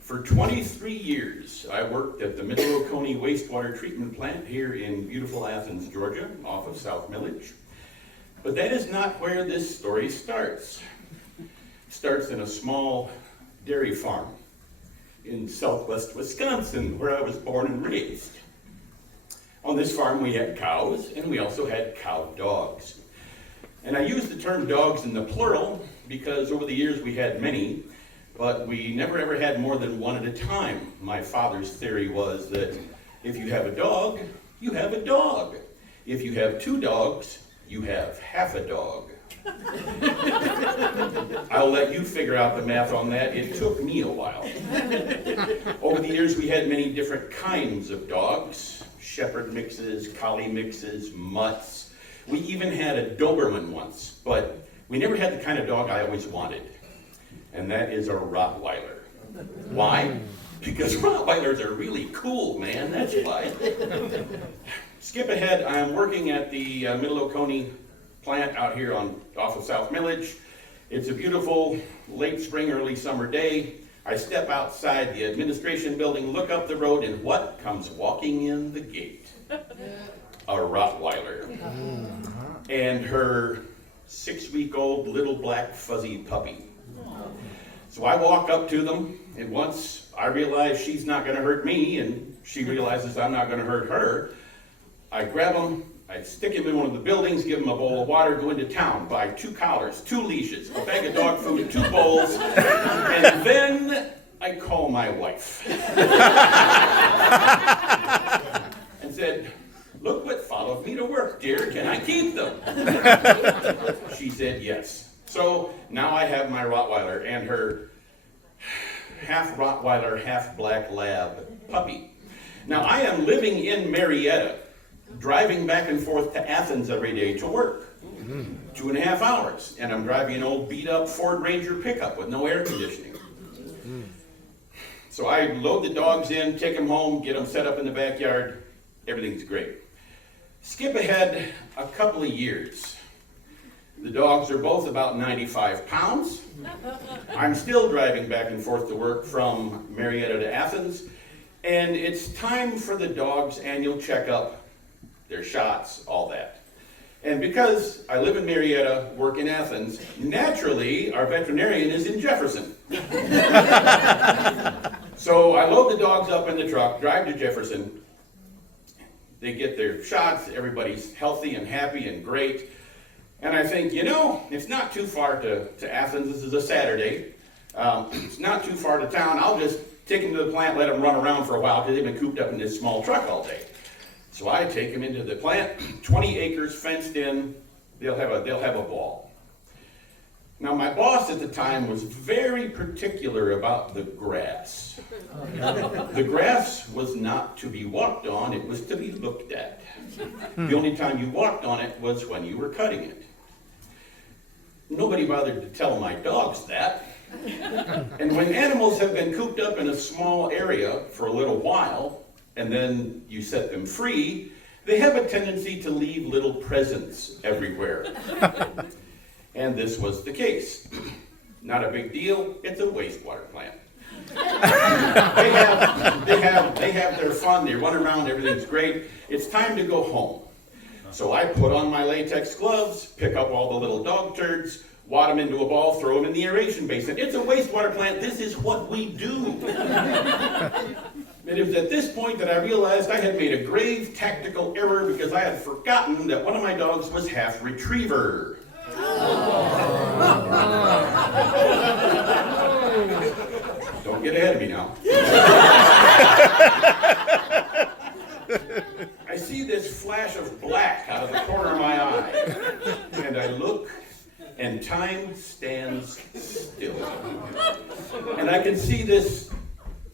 For 23 years, I worked at the Middle Oconee wastewater treatment plant here in beautiful Athens, Georgia, off of South Village. But that is not where this story starts. It starts in a small dairy farm in southwest Wisconsin, where I was born and raised. On this farm we had cows, and we also had cow dogs. And I use the term dogs in the plural because over the years we had many, but we never ever had more than one at a time. My father's theory was that if you have a dog, you have a dog. If you have two dogs, you have half a dog. I'll let you figure out the math on that. It took me a while. Over the years we had many different kinds of dogs. Shepherd mixes, collie mixes, mutts. We even had a Doberman once, but we never had the kind of dog I always wanted, and that is a Rottweiler. Why? Because Rottweilers are really cool, man, that's why. Skip ahead, I'm working at the Middle Oconee plant out here off of South Village. It's a beautiful late spring, early summer day. I step outside the administration building, look up the road, and what comes walking in the gate? A Rottweiler. And her 6-week-old little black fuzzy puppy. So I walk up to them, and once I realize she's not going to hurt me, and she realizes I'm not going to hurt her, I grab them, I stick him in one of the buildings, give him a bowl of water, go into town, buy 2 collars, 2 leashes, a bag of dog food, 2 bowls, and then I call my wife. And said, "Look what followed me to work, dear. Can I keep them?" She said yes. So now I have my Rottweiler and her half Rottweiler, half black lab puppy. Now I am living in Marietta, driving back and forth to Athens every day to work. 2.5 hours, and I'm driving an old beat-up Ford Ranger pickup with no air conditioning. So I load the dogs in, take them home, get them set up in the backyard. Everything's great. Skip ahead a couple of years. The dogs are both about 95 pounds. I'm still driving back and forth to work from Marietta to Athens, and it's time for the dogs' annual checkup, their shots, all that. And because I live in Marietta, work in Athens, naturally our veterinarian is in Jefferson. So I load the dogs up in the truck, drive to Jefferson. They get their shots, everybody's healthy and happy and great. And I think, it's not too far to Athens. This is a Saturday. It's not too far to town. I'll just take them to the plant, let them run around for a while because they've been cooped up in this small truck all day. So I take them into the plant, 20 acres fenced in. They'll have a ball. Now my boss at the time was very particular about the grass. The grass was not to be walked on, it was to be looked at. The only time you walked on it was when you were cutting it. Nobody bothered to tell my dogs that. And when animals have been cooped up in a small area for a little while, and then you set them free, they have a tendency to leave little presents everywhere. And this was the case. Not a big deal, it's a wastewater plant. They have their fun, they run around, everything's great. It's time to go home. So I put on my latex gloves, pick up all the little dog turds, wad them into a ball, throw them in the aeration basin. It's a wastewater plant, this is what we do. It was at this point that I realized I had made a grave tactical error because I had forgotten that one of my dogs was half retriever. Don't get ahead of me now. I see this flash of black out of the corner of my eye, and I look, and time stands still. And I can see this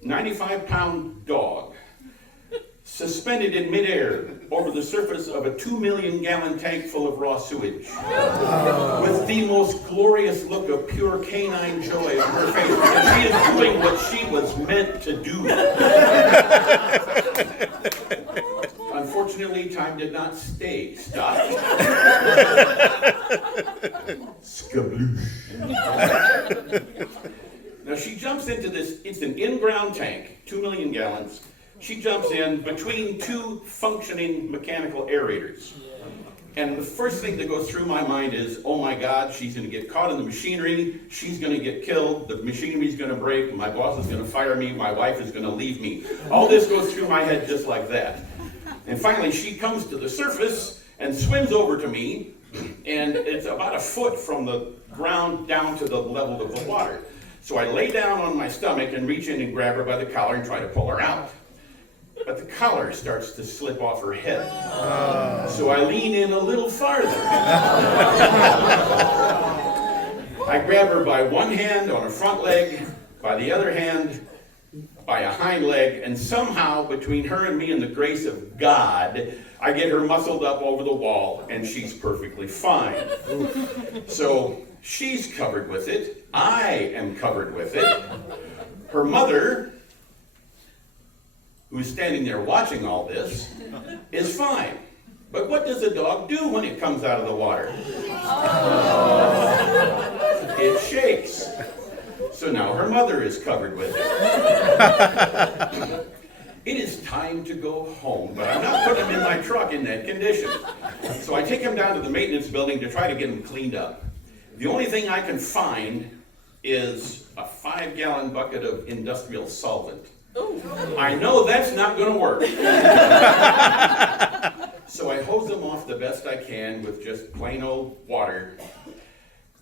95-pound dog suspended in midair over the surface of a 2-million-gallon tank full of raw sewage, with the most glorious look of pure canine joy on her face, because she is doing what she was meant to do. Unfortunately, time did not stay stopped. Skabloosh. Now she jumps into this, it's an in-ground tank, 2 million gallons. She jumps in between two functioning mechanical aerators. And the first thing that goes through my mind is, oh my God, she's going to get caught in the machinery, she's going to get killed, the machinery's going to break, my boss is going to fire me, my wife is going to leave me. All this goes through my head just like that. And finally she comes to the surface and swims over to me, and it's about a foot from the ground down to the level of the water. So I lay down on my stomach and reach in and grab her by the collar and try to pull her out. But the collar starts to slip off her head. So I lean in a little farther. I grab her by one hand on her front leg, by the other hand by a hind leg, and somehow between her and me and the grace of God, I get her muscled up over the wall, and she's perfectly fine. So she's covered with it. I am covered with it. Her mother, who's standing there watching all this, is fine. But what does a dog do when it comes out of the water? It shakes. So now her mother is covered with it. It is time to go home, but I'm not putting him in my truck in that condition. So I take him down to the maintenance building to try to get him cleaned up. The only thing I can find is a 5-gallon bucket of industrial solvent. I know that's not going to work. So I hose them off the best I can with just plain old water.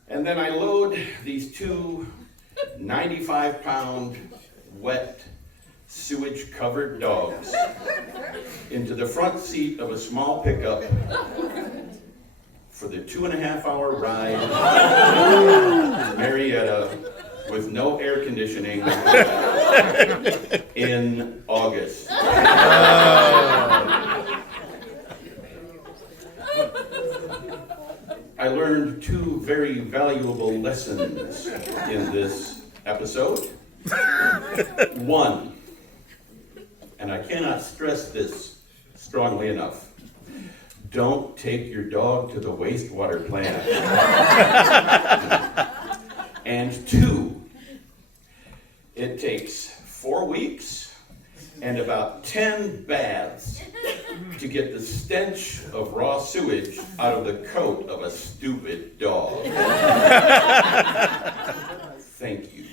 And then I load these two 95-pound wet sewage-covered dogs into the front seat of a small pickup for the 2.5-hour ride to Marietta with no air conditioning in August. I learned 2 very valuable lessons in this episode. 1, and I cannot stress this strongly enough, don't take your dog to the wastewater plant. And 2, it takes 4 weeks and about 10 baths to get the stench of raw sewage out of the coat of a stupid dog. Thank you.